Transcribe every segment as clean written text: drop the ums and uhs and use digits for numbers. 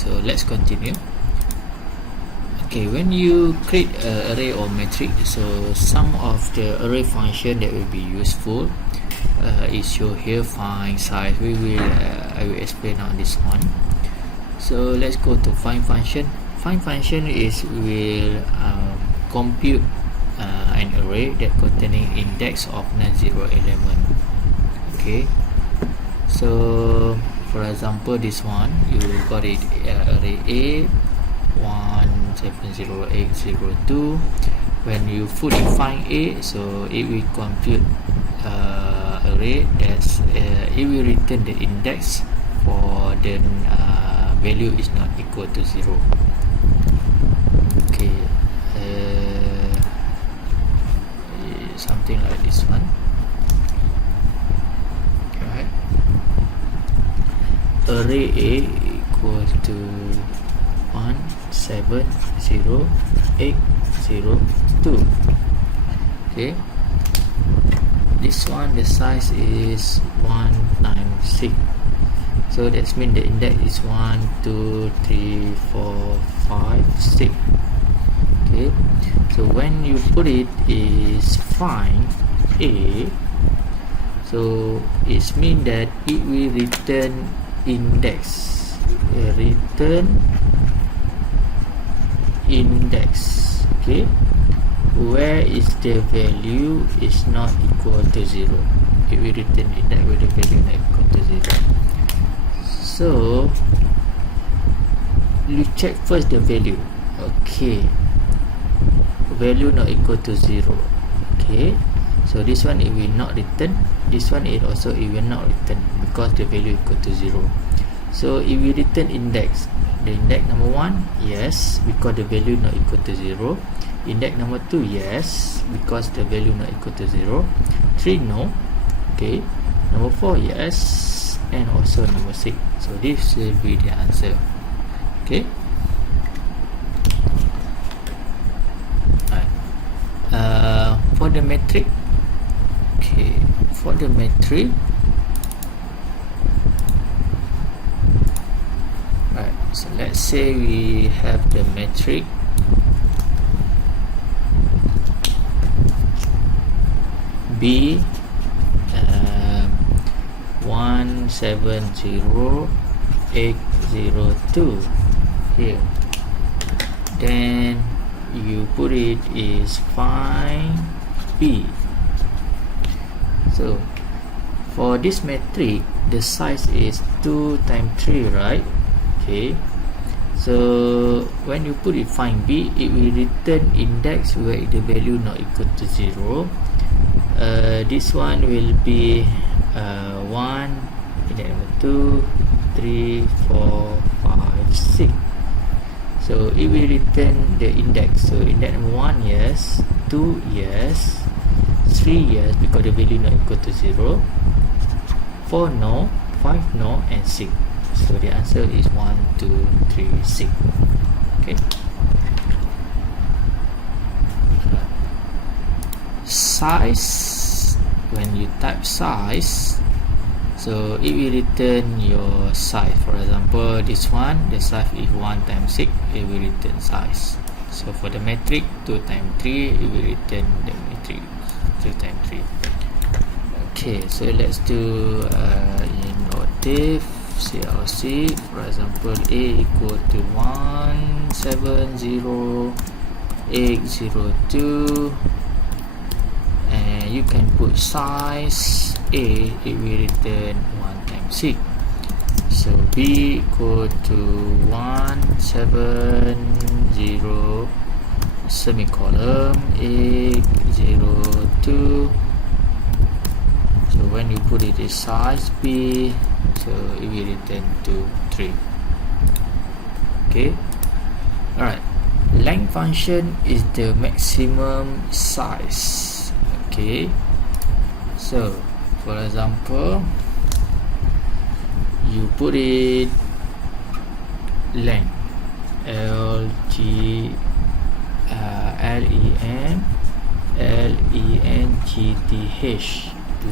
So let's continue. Okay, when you create an array or matrix, so some of the array function that will be useful is shown here. Find size. I will explain on this one. So let's go to find function. Find function is will compute an array that containing index of non-zero element. Okay, so for example, this one you got it array A 170802. When you put in find A, so it will compute array that's it will return the index for the value is not equal to 0. Okay, something like this one. Right, array A equal to 170802. Okay, this one the size is 1 times 6, so that means the index is 1 2 3 4 5 6. Okay, so when you put it is find A, so it means that it will return index, okay, where is the value is not equal to 0. It will return index where the value not equal to 0. So you check first the value. Okay, value not equal to 0. Okay, so this one it will not return, this one it also it will not return because the value equal to 0. So it will return index. The index number 1, yes, because the value not equal to 0. Index number 2, yes, because the value not equal to 0. 3, no. Okay, number 4, yes, and also number 6. So this will be the answer. Okay, for the metric. Okay, for the metric, right, so let's say we have the metric B 170802 here. Then you put it is find B. So for this metric, the size is 2 times 3, right? Okay, so when you put it find B, it will return index where the value not equal to 0. This one will be 1, index number 2, 3, 4, 5, 6. So it will return the index. So index number 1, yes, 2, yes, 3, yes, because the value not equal to 0, 4, no, 5, no, and 6. So the answer is 1, 2, 3, 6. Okay, size, when you type size, so it will return your size. For example, this one, the size is 1 times 6, it will return size. So for the metric 2 times 3, it will return the metric 2 times 3. Okay, so let's do in octave CLC. For example, A equal to 170802, and you can put size A, it will return 1 times 6. So B equal to 170 semicolon 802. So when you put it is size B, so it will return to 3. Okay, alright, length function is the maximum size. Okay, so for example, you put it length length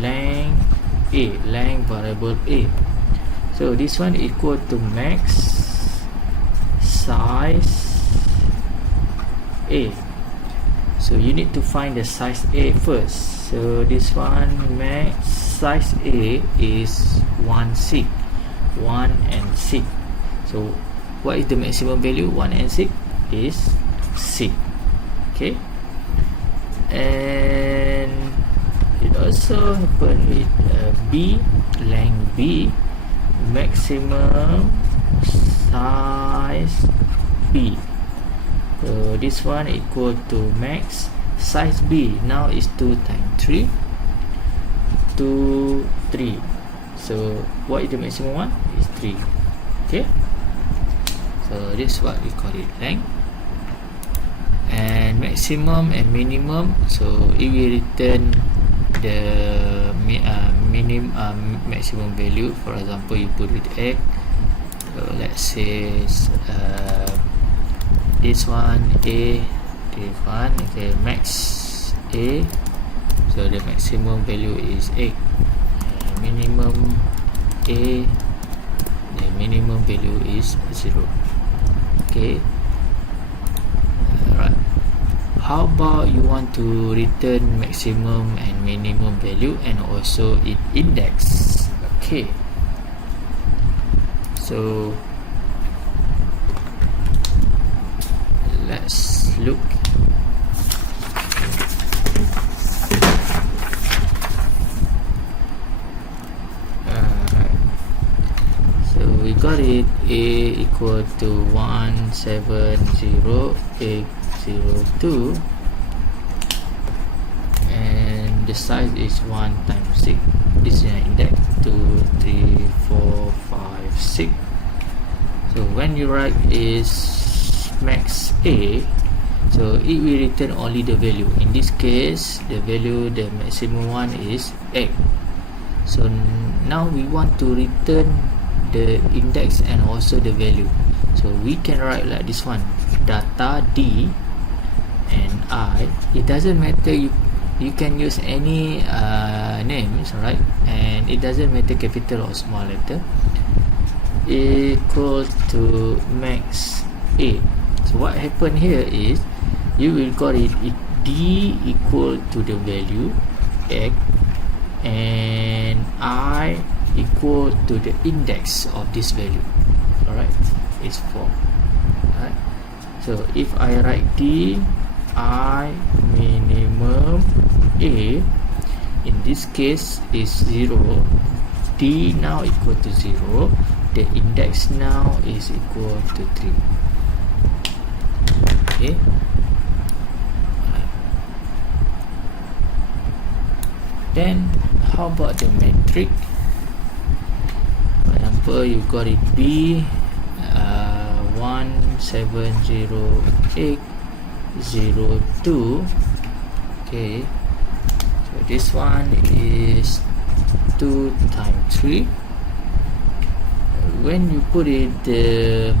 length A, length variable A. So this one equal to max size A. So you need to find the size A first. So this one, max size A is 1 sig, 1 and 6. So what is the maximum value? 1 and 6 is 6. Okay, and it also happen with B, length B, maximum size B. So this one equal to max size B now is 2 times 3, 2, 3. So what is the maximum one? Is 3. Okay, so this is what we call it length. And maximum and minimum, so it will return the maximum value. For example, you put with X, so let's say this one A, this one, okay, max A, so the maximum value is 8, and minimum A, the minimum value is 0. Okay, alright. How about you want to return maximum and minimum value and also its index? Okay, so let's look. So we got it. A equal to 170,802, and the size is 1 times 6. This is an index 2, 3, 4, 5, 6. So when you write is max A, so it will return only the value. In this case, the value, the maximum one is X. So now we want to return the index and also the value. So we can write like this one, data D and I. It doesn't matter, you can use any names, right? And it doesn't matter capital or small letter, equal to max A. So what happened here is you will got it D equal to the value X and I equal to the index of this value. Alright, it's 4. Alright, so if I write D I minimum A, in this case is 0, D now equal to 0, the index now is equal to 3. Okay, then how about the metric? For example, you got it B 170,802. Okay, so this one is 2 times 3. When you put it the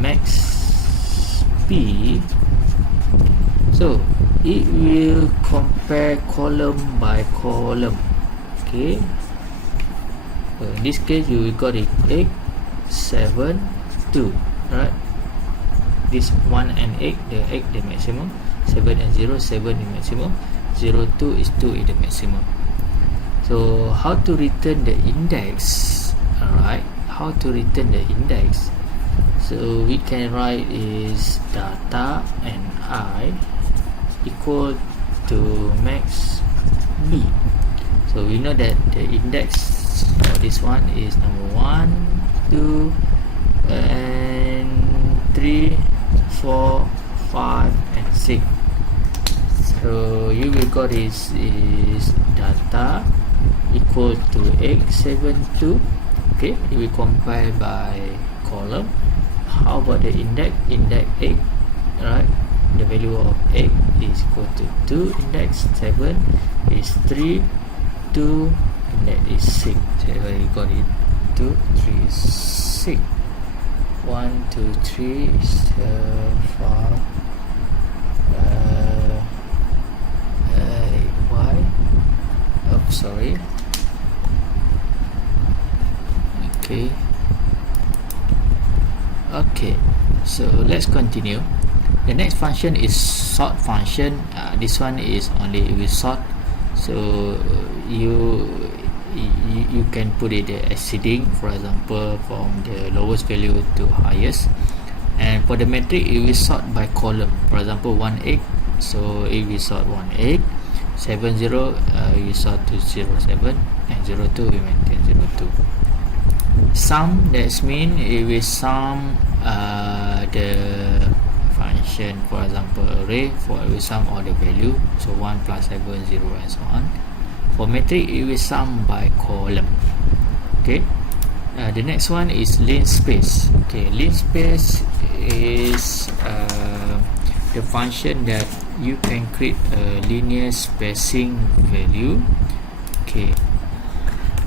max B, so it will compare column by column. Okay, so in this case you will got it 8, 7, 2, right? This 1 and 8, the 8 the maximum, 7 and 0, 7 the maximum, 0, 2 is 2 is the maximum. So how to return the index? Alright, how to return the index? So we can write is data and I equal to max B. So we know that the index for this one is number 1, 2 and 3, 4, 5 and 6. So you will got is data equal to 872. Okay, it will compile by column. How about the index? Index 8, right? The value of 8 is equal to 2, index 7 is 3, 2, index is 6. So we got it 2, 3, 6. 1, 2, 3 is 5. Y. Oh, sorry. Okay. Okay, so let's continue. The next function is sort function. This one is only with sort, so you can put it ascending, for example, from the lowest value to highest. And for the metric, it will sort by column. For example, 1 8, so it will sort 1 8, 7 0, you sort to 0 7, and 0 2 we maintain 0 2. Sum, that means it will sum the function, for example array, for it will sum all the value, so 1 plus 7 0 and so on. For metric, it will sum by column. Okay, the next one is linspace. Okay, linspace is the function that you can create a linear spacing value. Okay,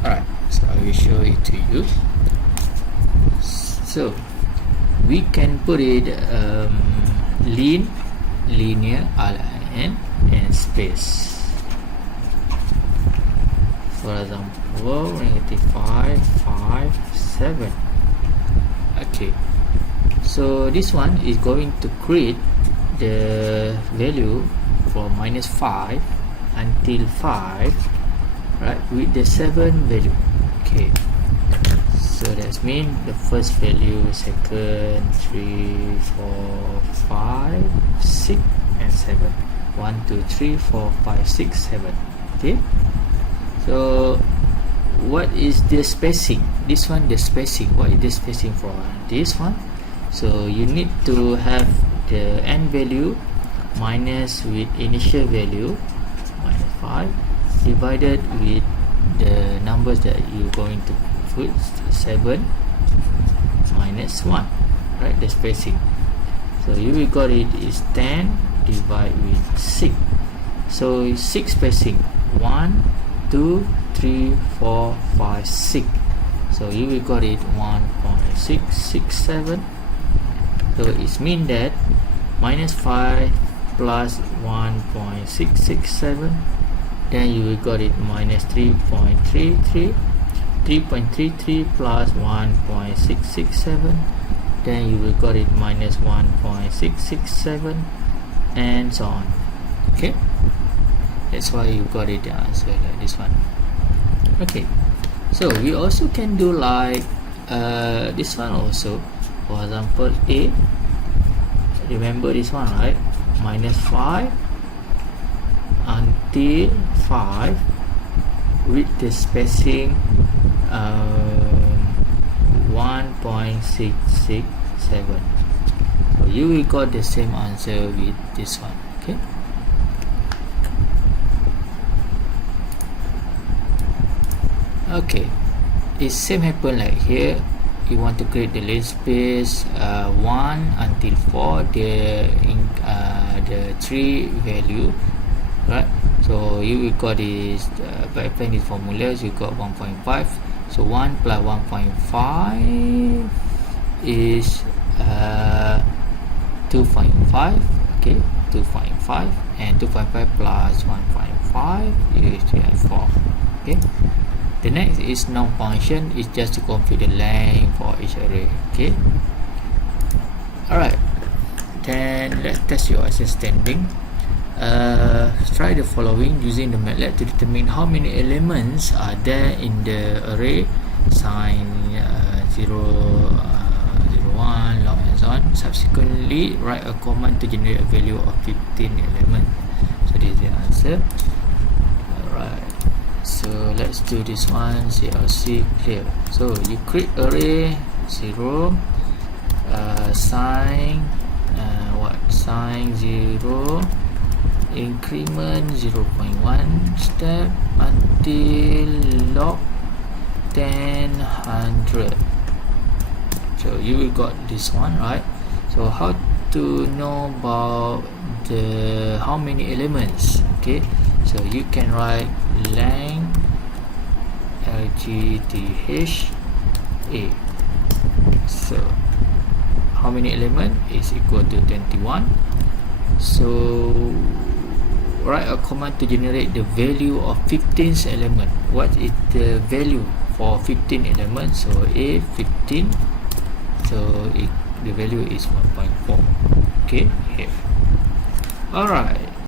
alright, so I will show it to you. So we can put it linear LIN and space. For example, -5 5 7. Okay, so this one is going to create the value from -5 until 5, right, with the 7 value. Okay, so that means the first value, second, 3 4 5 6 and 7. 1 2 3 4 5 6 7. Okay, so what is the spacing? This one, the spacing, what is the spacing for this one? So you need to have the end value minus with initial value -5 divided with the numbers that you're going to put, 7 minus 1, right, the spacing. So you will got it is 10 divided with 6, so 6 spacing, 1 2 3 4 5 6, so you will got it 1.667. so it means that -5 plus 1.667, then you will got it -3.33, 3.33 plus 1.667, then you will got it -1.667, and so on. Okay, that's why you got it the answer like this one. Okay, so we also can do like this one also. For example, A, remember this one, right, -5 until 5 with the spacing 1.667. so you will got the same answer with this one. Okay, okay, it same happen like here. You want to create the linspace 1 until 4, the 3 value, right? So you will got this by applying these formulas, you got 1.5. So 1 plus 1.5 is 2.5. Okay, 2.5, and 2.5 plus 1.5 is 4. Okay, the next is norm function, is just to compute the length for each array. Okay, alright, then let's test your understanding. Try the following using the MATLAB to determine how many elements are there in the array, sign 0, 0, 1, log, and so on. Subsequently, write a command to generate a value of 15 elements. So this is the answer. Alright, so let's do this one. CLC clear. So you create array 0, sign sign 0, increment 0.1 step until log 1000. So you will got this one, right? So how to know about the how many elements? Okay, so you can write length LGTHA. So how many element is equal to 21. So write a command to generate the value of 15th element. What is the value for 15 elements? So A 15, so the value is 1.4. Okay, here. Alright,